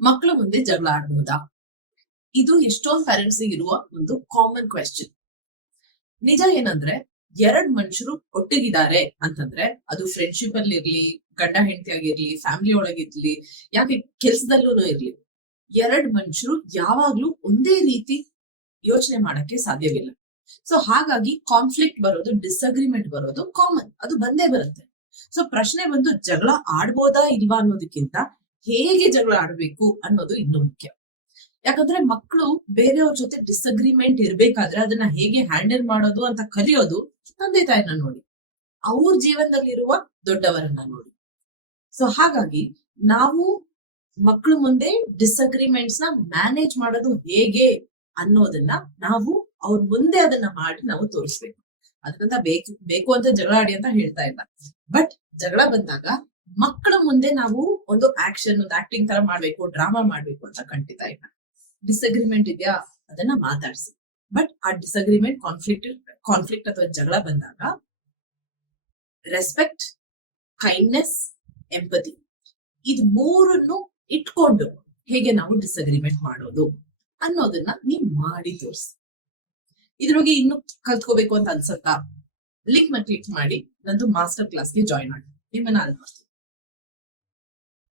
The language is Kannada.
ಮಕ್ಕಳು ಮುಂದೆ ಜಗಳ ಆಡ್ಬೋದಾ? ಇದು ಎಷ್ಟೊಂದು ಪೇರೆಂಟ್ಸ್ ಇರುವ ಒಂದು ಕಾಮನ್ ಕ್ವೆಶ್ಚನ್. ನಿಜ ಏನಂದ್ರೆ, ಎರಡ್ ಮನುಷ್ಯರು ಒಟ್ಟಿಗಿದ್ದಾರೆ ಅಂತಂದ್ರೆ, ಅದು ಫ್ರೆಂಡ್ಶಿಪ್ ಅಲ್ಲಿ ಇರ್ಲಿ, ಗಂಡ ಹೆಂಡತಿ ಆಗಿರ್ಲಿ, ಫ್ಯಾಮಿಲಿ ಒಳಗಿರ್ಲಿ, ಯಾಕೆ ಕೆಲ್ಸದಲ್ಲೂ ಇರ್ಲಿ, ಎರಡ್ ಮನುಷ್ಯರು ಯಾವಾಗ್ಲೂ ಒಂದೇ ರೀತಿ ಯೋಚನೆ ಮಾಡಕ್ಕೆ ಸಾಧ್ಯವಿಲ್ಲ. ಸೊ ಹಾಗಾಗಿ ಕಾನ್ಫ್ಲಿಕ್ಟ್ ಬರೋದು, ಡಿಸ್ಅಗ್ರಿಮೆಂಟ್ ಬರೋದು ಕಾಮನ್, ಅದು ಬಂದೇ ಬರುತ್ತೆ. ಸೊ ಪ್ರಶ್ನೆ ಬಂದು ಜಗಳ ಆಡ್ಬೋದಾ ಇಲ್ವಾ ಅನ್ನೋದಕ್ಕಿಂತ ಹೇಗೆ ಜಗಳ ಆಡ್ಬೇಕು ಅನ್ನೋದು ಇನ್ನೂ ಮುಖ್ಯ. ಯಾಕಂದ್ರೆ ಮಕ್ಕಳು ಬೇರೆಯವ್ರ ಜೊತೆ ಡಿಸ್ಅಗ್ರಿಮೆಂಟ್ ಇರ್ಬೇಕಾದ್ರೆ ಅದನ್ನ ಹೇಗೆ ಹ್ಯಾಂಡಲ್ ಮಾಡೋದು ಅಂತ ಕಲಿಯೋದು ತಂದೆ ತಾಯಿನ ನೋಡಿ, ಅವ್ರ ಜೀವನದಲ್ಲಿರುವ ದೊಡ್ಡವರನ್ನ ನೋಡಿ. ಸೊ ಹಾಗಾಗಿ ನಾವು ಮಕ್ಕಳ ಮುಂದೆ ಡಿಸ್ಅಗ್ರಿಮೆಂಟ್ಸ್ ನ ಮ್ಯಾನೇಜ್ ಮಾಡೋದು ಹೇಗೆ ಅನ್ನೋದನ್ನ ನಾವು ಅವ್ರ ಮುಂದೆ ಅದನ್ನ ಮಾಡಿ ನಾವು ತೋರಿಸ್ಬೇಕು. ಅದಕ್ಕಂತ ಬೇಕು ಅಂತ ಜಗಳ ಆಡಿ ಅಂತ ಹೇಳ್ತಾ ಇಲ್ಲ. ಬಟ್ ಜಗಳ ಬಂದಾಗ ಮಕ್ಕಳ ಮುಂದೆ ನಾವು ಒಂದು ಆಕ್ಷನ್, ಒಂದು ಆಕ್ಟಿಂಗ್ ತರ ಮಾಡ್ಬೇಕು, ಡ್ರಾಮಾ ಮಾಡ್ಬೇಕು ಅಂತ ಖಂಡಿತ ಇಲ್ಲ. ಡಿಸ್ಅಗ್ರಿಮೆಂಟ್ ಇದೆಯಾ, ಅದನ್ನ ಮಾತಾಡ್ಸಿ. ಬಟ್ ಆ ಡಿಸ್ಅಗ್ರಿಮೆಂಟ್, ಕಾನ್ಫ್ಲಿಕ್ಟ್ ಅಥವಾ ಜಗಳ ಬಂದಾಗ ರೆಸ್ಪೆಕ್ಟ್, ಕೈಂಡ್ನೆಸ್, ಎಂಪತಿ, ಇದು ಮೂರನ್ನು ಇಟ್ಕೊಂಡು ಹೇಗೆ ನಾವು ಡಿಸ್ಅಗ್ರಿಮೆಂಟ್ ಮಾಡೋದು ಅನ್ನೋದನ್ನ ನೀವು ಮಾಡಿ ತೋರಿಸಿ. ಇದ್ರ ಬಗ್ಗೆ ಇನ್ನು ಕಲ್ತ್ಕೋಬೇಕು ಅಂತ ಅನ್ಸತ್ತಾ? ಲಿಂಕ್ ನ ಕ್ಲಿಕ್ ಮಾಡಿ ನಂದು ಮಾಸ್ಟರ್ ಕ್ಲಾಸ್ಗೆ ಜಾಯ್ನ್ ಆಗಿ ನಿಮ್ಮನ್ನ